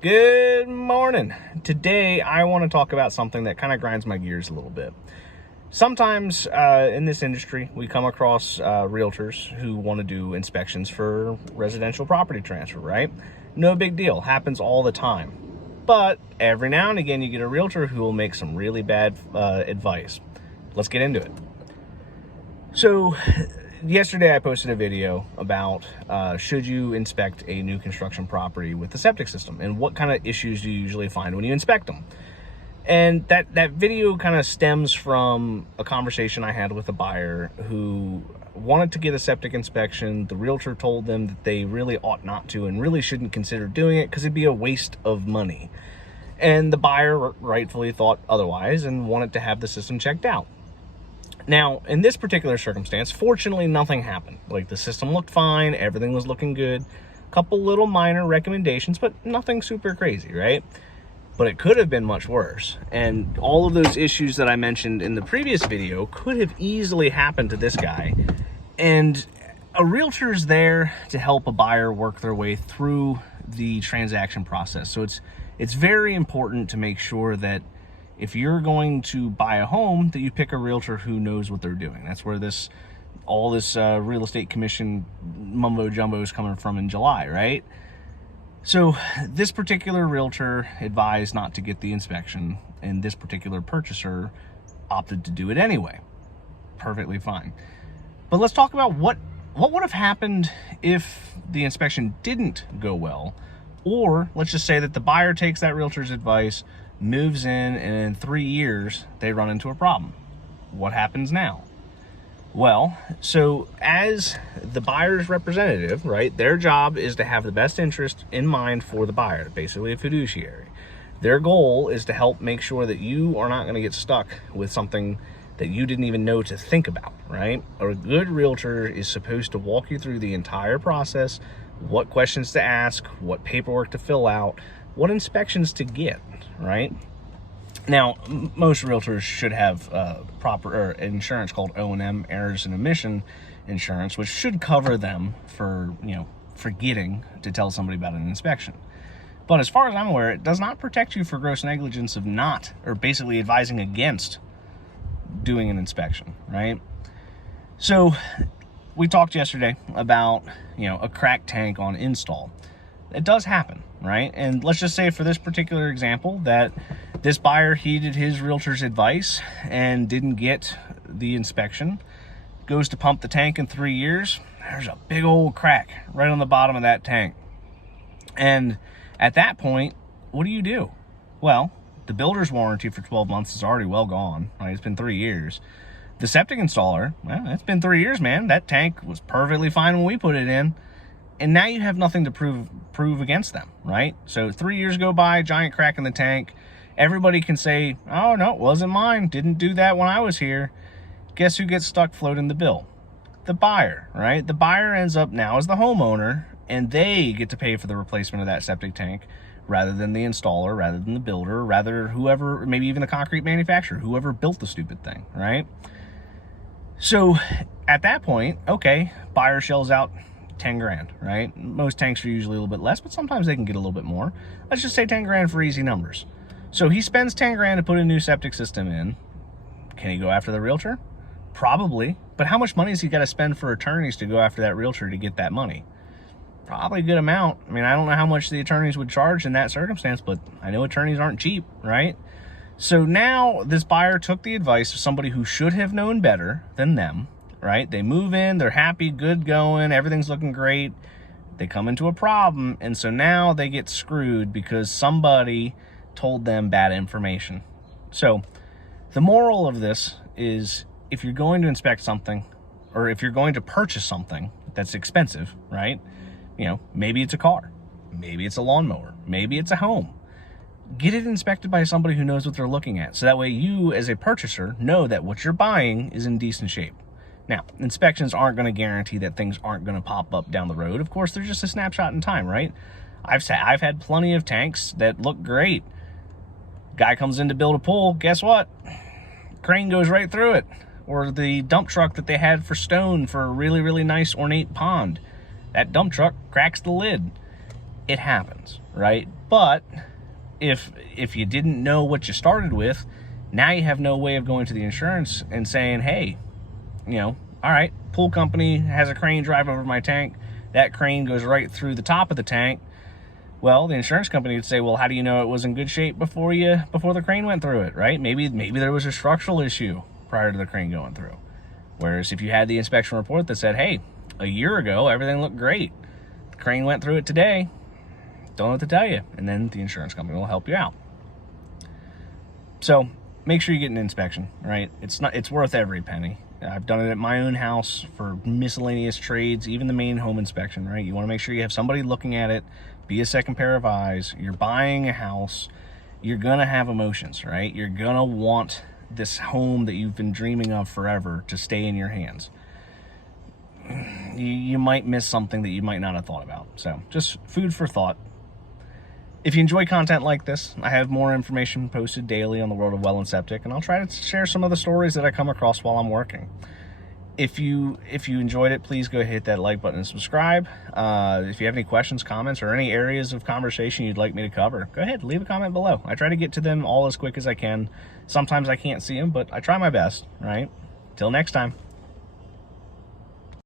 Good morning. Today I want to talk about something that kind of grinds my gears a little bit. Sometimes in this industry we come across realtors who want to do inspections for residential property transfer, right? No big deal, happens all the time. But every now and again you get a realtor who will make some really bad advice. Let's get into it. So yesterday I posted a video about should you inspect a new construction property with the septic system and what kind of issues do you usually find when you inspect them. And that video kind of stems from a conversation I had with a buyer who wanted to get a septic inspection. The realtor told them that they really ought not to and really shouldn't consider doing it because it'd be a waste of money. And the buyer rightfully thought otherwise and wanted to have the system checked out. Now, in this particular circumstance, fortunately, nothing happened. Like, the system looked fine, everything was looking good. A couple little minor recommendations, but nothing super crazy, right? But it could have been much worse. And all of those issues that I mentioned in the previous video could have easily happened to this guy. And a realtor is there to help a buyer work their way through the transaction process. So it's very important to make sure that if you're going to buy a home, that you pick a realtor who knows what they're doing. That's where all this real estate commission mumbo jumbo is coming from in July, right? So this particular realtor advised not to get the inspection, and this particular purchaser opted to do it anyway. Perfectly fine. But let's talk about what would have happened if the inspection didn't go well, or let's just say that the buyer takes that realtor's advice, moves in, and in 3 years they run into a problem. What happens now? Well, so as the buyer's representative, right, their job is to have the best interest in mind for the buyer, basically a fiduciary. Their goal is to help make sure that you are not going to get stuck with something that you didn't even know to think about, right? A good realtor is supposed to walk you through the entire process, what questions to ask, what paperwork to fill out, what inspections to get, right? Now, most realtors should have proper insurance called O&M, errors and omission insurance, which should cover them for, forgetting to tell somebody about an inspection. But as far as I'm aware, it does not protect you for gross negligence of not, or basically advising against doing an inspection, right? So we talked yesterday about, a cracked tank on install. It does happen, right? And let's just say for this particular example that this buyer heeded his realtor's advice and didn't get the inspection, goes to pump the tank in 3 years, there's a big old crack right on the bottom of that tank. And at that point, what do? Well, the builder's warranty for 12 months is already well gone, right? It's been 3 years. The septic installer, well, it's been 3 years, man. That tank was perfectly fine when we put it in. And now you have nothing to prove against them, right? So 3 years go by, giant crack in the tank. Everybody can say, oh, no, it wasn't mine. Didn't do that when I was here. Guess who gets stuck floating the bill? The buyer, right? The buyer ends up now as the homeowner, and they get to pay for the replacement of that septic tank rather than the installer, rather than the builder, rather whoever, maybe even the concrete manufacturer, whoever built the stupid thing, right? So at that point, okay, buyer shells out 10 grand, right? Most tanks are usually a little bit less, but sometimes they can get a little bit more. Let's just say 10 grand for easy numbers. So he spends 10 grand to put a new septic system in. Can he go after the realtor? Probably. But how much money has he got to spend for attorneys to go after that realtor to get that money? Probably a good amount. I mean, I don't know how much the attorneys would charge in that circumstance, but I know attorneys aren't cheap, right? So now this buyer took the advice of somebody who should have known better than them, right? They move in, they're happy, good going, everything's looking great. They come into a problem, and so now they get screwed because somebody told them bad information. So the moral of this is, if you're going to inspect something, or if you're going to purchase something that's expensive, right? Maybe it's a car, maybe it's a lawnmower, maybe it's a home. Get it inspected by somebody who knows what they're looking at. So that way you, as a purchaser, know that what you're buying is in decent shape. Now, inspections aren't going to guarantee that things aren't going to pop up down the road. Of course, they're just a snapshot in time, right? I've had plenty of tanks that look great. Guy comes in to build a pool, guess what? Crane goes right through it. Or the dump truck that they had for stone for a really, really nice ornate pond. That dump truck cracks the lid. It happens, right? But if you didn't know what you started with, now you have no way of going to the insurance and saying, hey, all right, pool company has a crane drive over my tank. That crane goes right through the top of the tank. Well, the insurance company would say, well, how do you know it was in good shape before the crane went through it, right? Maybe there was a structural issue prior to the crane going through. Whereas if you had the inspection report that said, hey, a year ago, everything looked great. The crane went through it today. Don't know what to tell you. And then the insurance company will help you out. So make sure you get an inspection, right? It's worth every penny. I've done it at my own house for miscellaneous trades, even the main home inspection, right? You want to make sure you have somebody looking at it, be a second pair of eyes. You're buying a house. You're going to have emotions, right? You're going to want this home that you've been dreaming of forever to stay in your hands. You might miss something that you might not have thought about. So just food for thought. If you enjoy content like this, I have more information posted daily on the world of well and septic, and I'll try to share some of the stories that I come across while I'm working. If you enjoyed it, please go hit that like button and subscribe. If you have any questions, comments, or any areas of conversation you'd like me to cover, go ahead, leave a comment below. I try to get to them all as quick as I can. Sometimes I can't see them, but I try my best, right? Till next time.